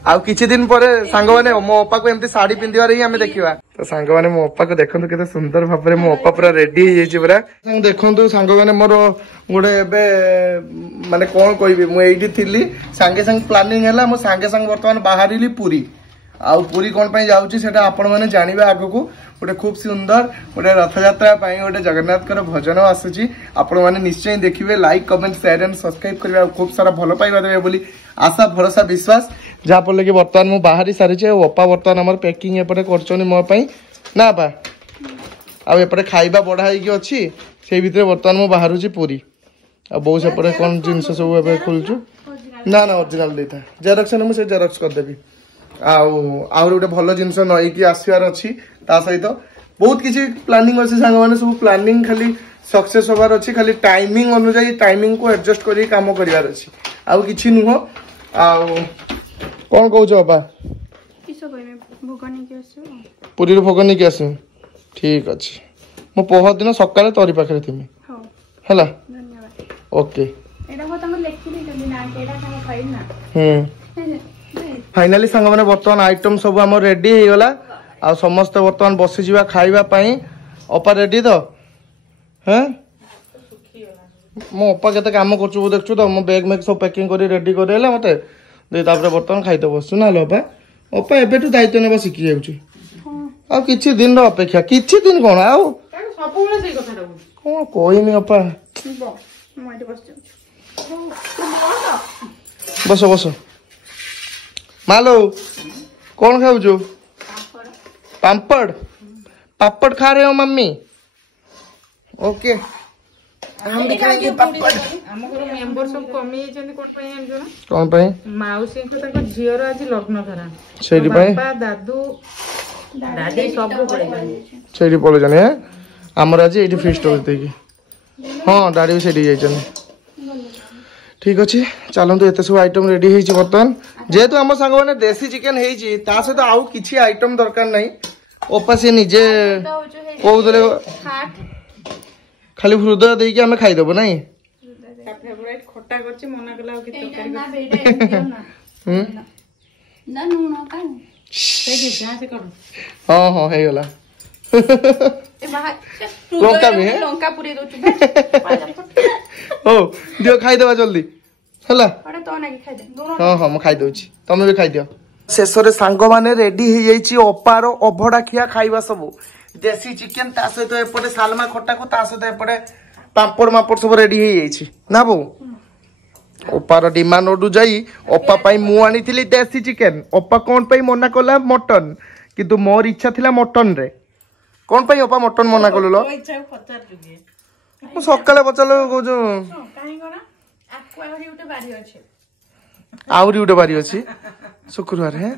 आउ किछि दिन पर सांग माने मो अप्पा को एमती साड़ी पिंदिवार ही हमें देखिबा तो सांग माने मो अप्पा को देखंतु केते सुंदर भाबरे मो अप्पा पूरा रेडी हो जाइछि पूरा सांग देखंतु सांग माने मोर गोटे एबे माने कोन कहबी मु एइठी थिली सांगे संग प्लानिंग हैला मु सांगे संग वर्तमान बाहरिली पुरी आउ पुरी कोन पई जाउछि सेटा आपण माने जानिबे आगु को गोटे खूब सुंदर गोटे रथ यात्रा पई गोटे जगन्नाथ कर भजन आसुछि आपण माने निश्चय देखिबे like comment share and subscribe करबे खूब सारा भलो पाइबा देबे बोली आशा भरोसा विश्वास जहाँ पर लगे बर्तमान मु बाहरी सारी अपा बर्तमान आम पैकिंग एपटे कर मो ना बा आउे खाइबा बढ़ाई अच्छी से भितर बर्तमान मु बाहर पूरी आ बो सेपटे कौन जिन सब खोलचु ना ना ओरिजिनल देता जेरक्स ने मुझे जेरक्स करदेवी आउर गोटे भल जिन नईकि आसबार अच्छी सहित बहुत किसी प्लानिंग अच्छी सांग मैंने सब प्लानिंग खाली सक्सेस होबार अच्छी खाली टाइमिंग अनुसार टाइमिंग को एडजस्ट कर काम करार अच्छी आउ किछि नुह कौन कौच बाबा पुरी भोग नहीं आस ठीक अच्छे मो पहर दिन सकाଳେ तोरी पाखे थी है ओके फाइनाली सांग मैंने बर्तमान आइटम सब आम रेडी हो गला आ समस्त बर्तमान बसी जावा खाइबा पई अपा रेडी तो हैं मो अपा केते काम करछु देखछु तो मो बैग मैग सब पैकिंग करी रेडी करेला मते दे तापर बर्तमान खाइते बसु ना लो अपा एबेटू दायित्व नेबा शिखि जाउची आ किछि दिन रो अपेक्षा किछि दिन कोन आ सब बेले सेही कथा रहू कोन कोइनी अपा बस बस मालो कौन खाऊ पापड़ पापड़ खा रहे हो मम्मी ओके हम भी खाएंगे पापड़ हम को मेंबर सब कमी जेनी कोन पई आन जो कोन पई माउसी को तक झियर आज लग्न करा सेडी पई बाबा दादू दादी सब पड़े सेडी पड़े जाने हमर आज एठी फिस्ट होते की हां दादी भी सेडी जाई ठीक अच्छे चलतु एत सब आइटम रेडी होती बर्तमान जेहेतु आम सांग मैंने देसी चिकेन होता सहित आउ किसी आइटम दरकार नहीं ओपा सी निजे कहते खाली हृदय देकी आम खाईदेव ना हाँ हाँ होगला लंका भी लंका पूरी हो दियो खाईदेवा जल्दी है हाँ हाँ मुझे खाईदे तुम भी खाईद शेष में सांग मैंने रेडी हो अपार अभड़ा खिया खाइबा सब देसी चिकेन ता सहित एपटे सालमा खटा को ता सहित एपटे पापड़ मापड़ सब रेडी हो ना बो अपार डिमांड अनुजाई अपा पाई मु आनी देसी चिकेन अपा कौन पाई मना कला मटन किंतु मोर इच्छा थिला मटन रे कौन पाई अपा मटन मना कलु लो सकाले पचार कौच आहरी गोटे बारी अच्छी शुक्रवार है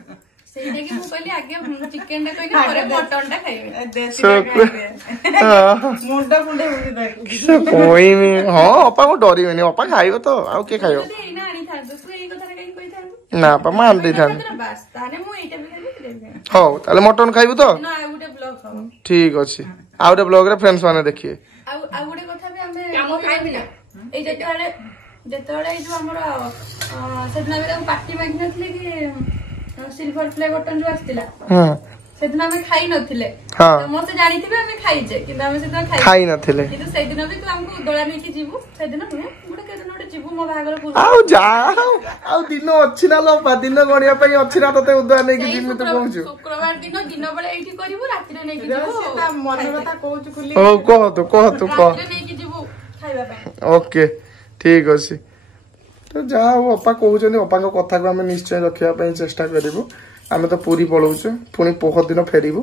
हाँ अपा को डर अपा खाइब तो आउ किए खाइब ना अपा मान दे हौ ताले मटन खाइबु तो ठीक अच्छे आउ गोटे ब्लॉग रे फ्रेंड्स माने देखिए सिल्वर प्ले बटन जो आस्तिला सेदिन हमें खाई नथिले मते जानिथिबे हमें खाइजे किंतु हमें सेदिन खाई नथिले किंतु सेदिन भी तू हमको दोला नै कि जीवु सेदिन गुडे केदिन ओटे जीवु मो भागर पूरा आउ जा आउ दिन अछि ना लो दिन गणिया पई अछि ना तते उदया नै कि दिन तो कहूछु शुक्रवार दिन बेले एठी करिवु राति रे नै कि जीवु सेटा मन कथा कहूछु खुली ओ कह तू कह राति रे नै कि जीवु खाइबा पई ओके ठीक अछि तो जाओ अपा कहते अपा कथा को आम निश्चय रखा चेष्टा करूँ आम तो पूरी पलाऊे पुणी पहर दिन फेरबू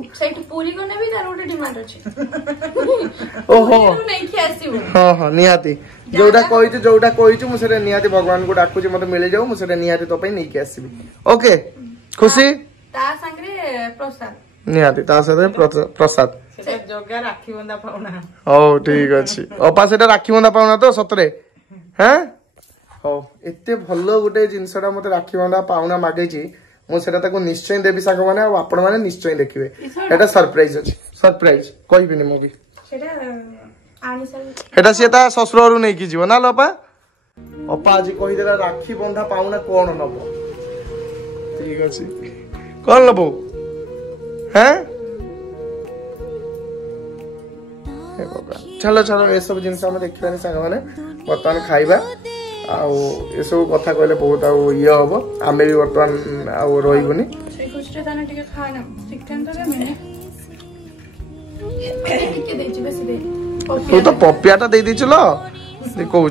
ओहो हाँ हाँ निहाती जोटा कही मुझे निहाती भगवान को डाकुची मत मिल जाऊ मुझे निहाती तो नहीं आसबि ओके खुशी निहाती प्रसाद हो ठीक अच्छे अपा से राखी बंधा पाऊना तो सतरे हाँ हाँ एते भल गोटे जिनसा मत राखी बंधा पाउना मागे मुझे निश्चय देवी सांग मैंने आपण मैंने निश्चय देखिए एटा सरप्राइज अच्छी सरप्राइज कहबिनी मु भी एटा सी ससुर नहीं कि जीव ना लपा अपा आज कहीदेला राखी बंधा पाउना कौन नब ठीक अच्छे कौन लबो हैं चलो चलो ये सब जिन देखा सांग मैंने बर्तमान खाइबा ये सब कथा कहले बहुत ये हम आम भी बर्तमान रही तू तो पपियाटा दे दी चलो कहू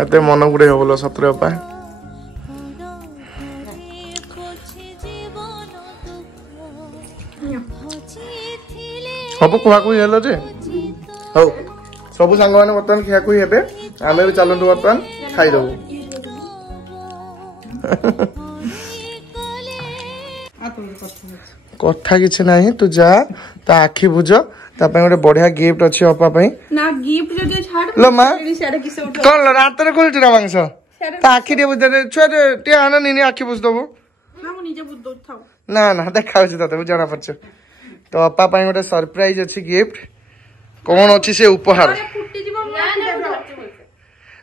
एते मन गुड़े हबलो सतरे अपा सब खुआ खुई हेलो जे हौ सब सांग माने बर्तमान खिया खुई हेबे आमे भी चलंतु बर्तमान खाई दबो कथा किछ नाही तू जा ता आखी बुझ ता पे गोटे बढ़िया गिफ्ट अछि अपा पे ना गिफ्ट जो छाड़ लो मां कोन लो रात रे खोल चिरा मांस ता आखी दे बुझ दे छुआ टे आना नी आखी बुझ दबो ना मु निजे बुझ दो थाओ ना ना देखाउ छी तते जाना पछ तो अपा पे गोटे सरप्राइज अछि गिफ्ट कोन अछि से उपहार फुटी जीव ना ना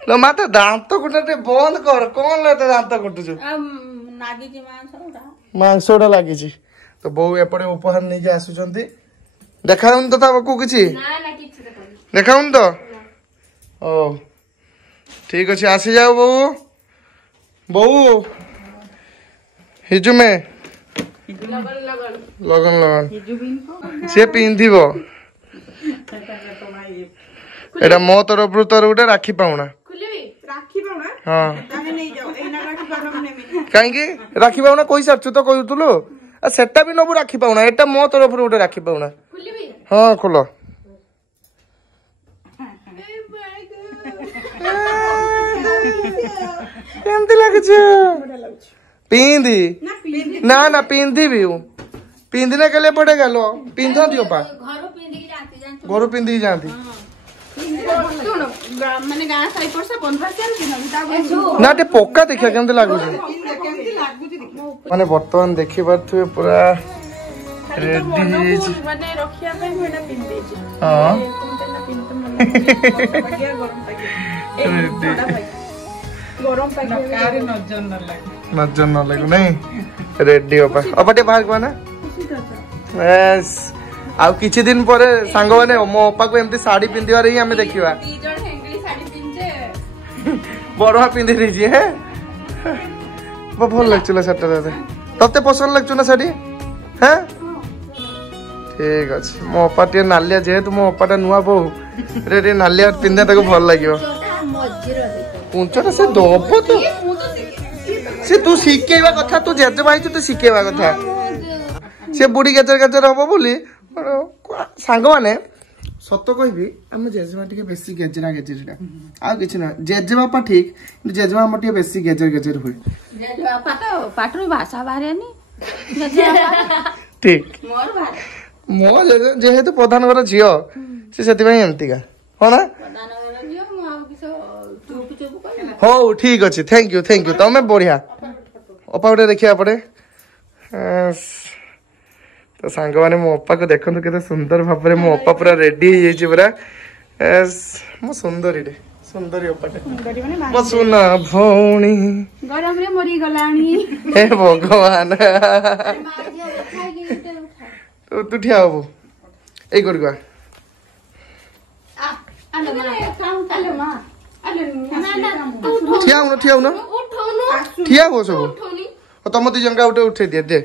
लो मा तो दांत कुटते बंद कर कोन ले दांत कुटु छु नागी जी मांसोड़ा लागी छी तो बहु एपटे उपहार नहीं के आसुचंती देखाउन तो ताबको किछि ना ना किछि देखाउन तो ओ ठीक अछि आसी जाओ बहु बहु हिजु में लगन लगन से पिंधिबो एटा मो तरफ तोर उठे राखी पाउना राखी पाउना हां ताहे नहीं जाओ एना राखी पाउना नेमी काहे की राखी पाउना कोई सारछु तो कहउतुलो आ सेटा भी नबु राखी पाउना एटा मो तरफ उठे राखी पाउना खुलबी हां खोलो केमती लागे छ पिंदी ना ना पिंदी भी पिंदने के लिए पड़ेगा लो पिंधो दियो पा घर पिंदी जाती माने गां साई परसा 15 सेल दिन ना टे पोका देखिया केमती लागु छ माने वर्तमान देखि बाथु पूरा रेडी माने रखिया पे होना पिंदी छी हां गरम पाके नजर न लागु नहीं रेडी ओपा ओपाटे भाग बना यस आउ किछि दिन परे सांग माने मो ओपा को एमती साड़ी पिंदिवार ही हमें देखिबा ती जण हेंगली साड़ी पिनजे बड़वा पिंदी री जी है भल लागचला साटा दादा तते पसंद लागचो ना साड़ी हैं ठीक अछि मो ओपा टे नालिया जेहेतु मो ओपाटा नुवा बहु रे नालिया पिंदा ताको भल लागियो पुंचटा से दोबो तो से तू शिखेबा कथा तू जेजे भाई तू शिखेबा कथा से बुढ़ी गजर गजर हबो बोली सांग माने सत कहबी हम जेजेमा टिके बेसी गजरा गजरा आ किछ ना जेजे बापा ठीक जेजे बापा टिके बेसी गजर गजर होय जेजे बापा तो पाटरू भाषा बारेनी ठीक मोर बारे मो जेहेतु प्रधान घर झियो से सेति भाई एमती का हो ना प्रधान घर झियो मो आ किछ चुप चुप कर हो ठीक अछि थैंक यू तमे बढ़िया ओपा उठे देखिया पड़े तो सांग माने मो ओपा को देखंतु केते सुंदर भाबरे मो ओपा पूरा रेडी हे जेछि पूरा मो सुंदरी रे सुंदरी ओपाटे सुंदरी माने मो सुना भौणी गरम रे मरी गलाणी हे भगवान तू ठिया हो ए करगा आले मां ठिया हो ना उठौनु ठिया हो सब तुम दी जंगा उठे दे